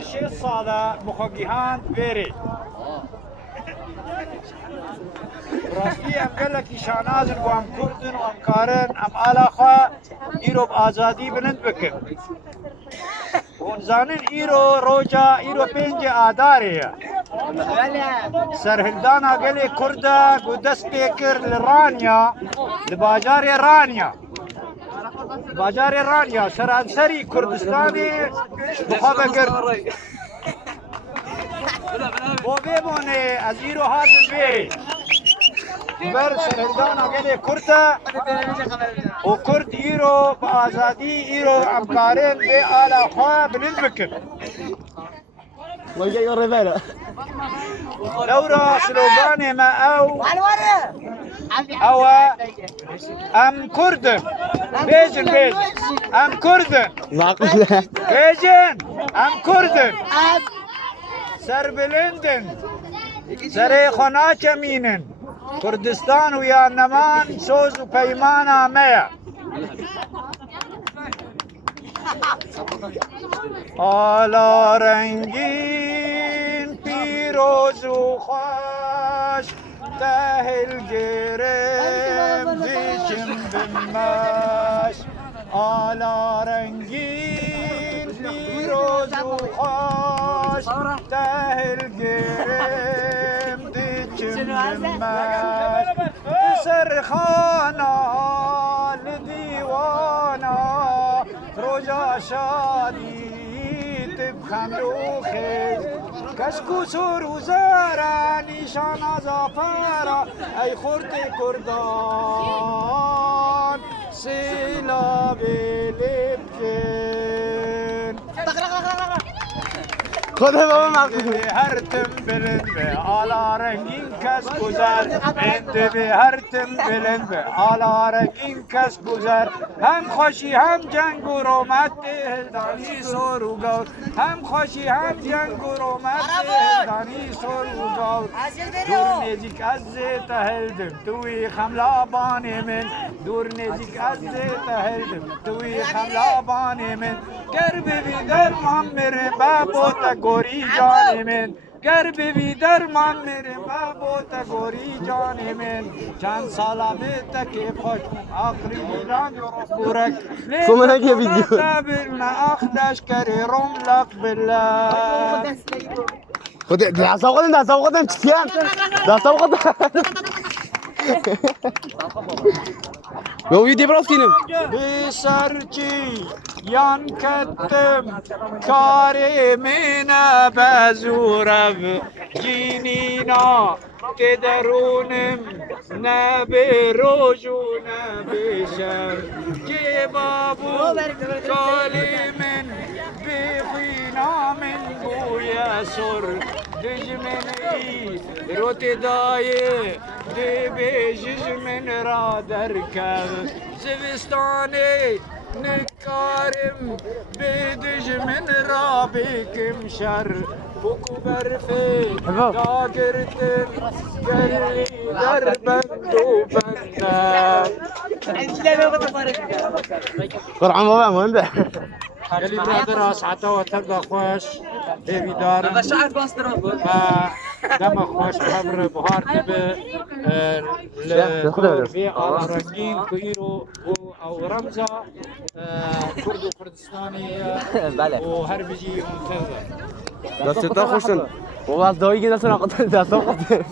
5 ساله مخاگیهان بری راستی ام گلکی شانازن و ام کردن و ام کارن ام آلا خواه ایرو آزادی بلند بکن ونزانن ایرو روجا ایرو 5 آداره سرهلدانا گلی کرده گو دست پیکر لرانیا لباجار رانیا باجار رانیا سرانسری کردستانی بخواه بگرد بو بمونه از ایرو هاتن بری بر سرهلدان آگل کرده و کرد ایرو با آزادی ایرو امکارن به آلا خواه بلند بکن دورا سلوگان ما او ام کردن بیجن ام کردن بیجن ام کردن سر بلندن سر خنا چمینن کردستان و یا نمان سوز و پیمان آمه آلا رنگین پیروز و خوش تهل گرم بیچم بمش آلا رنگین پیروز و خوش تهل گرم بیچم بمش سرخانا لدیوانا روزا شادی تبخم روخیز کشکو سروزارا نیشان زفارا ای خورد کردان سیلا بلبکن خدا بابا مقصود هر تم بلند به آلا رنگین کس گذر انت به هر تم بلند به آلا رنگین کس گذر هم خوشی هم جنگ و رومت دانی سر و گور هم خوشی هم جنگ و رومت دانی سر و گور دور نزدیک از زیت هلدم توی خملابان من دور نزدیک از زیت هلدم توی خملابان من گر ببی در محمر بابوتا گوری جان من گر ببی در محمر بابوتا گوری جان من چند سالا بیتا که خوش آخری رنگ بورک سومنه که ویدیو برنا اخدش کری روم لق بلا خدا دست آقادن چیان دست آقادن به ویدیو براز کنیم بی سرچی یان کتم کاری من بزورم جینینا که درونم نه به روز و نه به شب که بابو کالی من بخینا من بوی سر دجمن ای روت دایه دی بیجز من را درکر زوستانه نکارم بیدج من را بکم شر بکو برفی داگرتن گری در بند و بندر قرعان بابا مهنده گلی برادر ساعتا و تبدا خوش بیبی دارم دم خوش خبر بهار تبه لکوری آلا رنگین کویرو او رمزا کرد و کردستانی و هر بجی منتظر دست تا خوشن بابا از دایی که دست آقادن